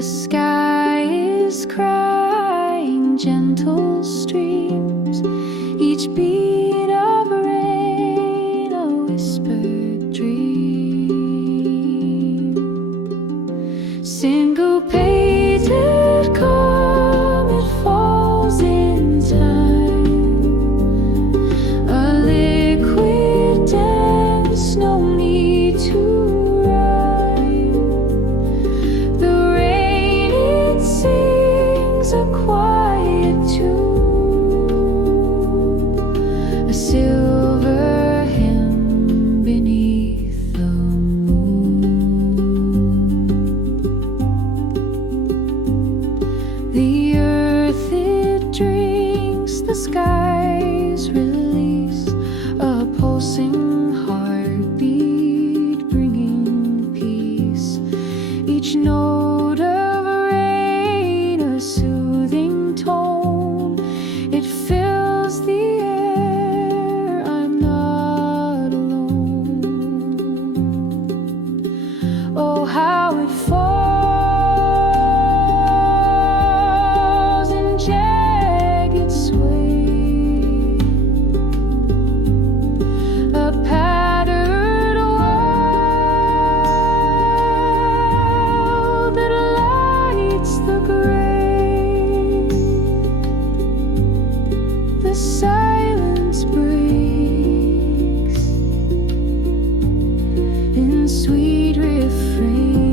The sky is crying gentle streams, each beat of rain a whispered dream. Syncopated calm, it falls in time, a liquid dance, no need to a quiet tune, a silver hymn beneath the moon. The earth it drinks, the skies release a pulsing heartbeat, bringing peace. Each note of rain a soothing tone, it fills the air, I'm not alone. Oh, how it falls in jagged sway, a pattered world that lights the gray. The silence breaks in sweet refrain.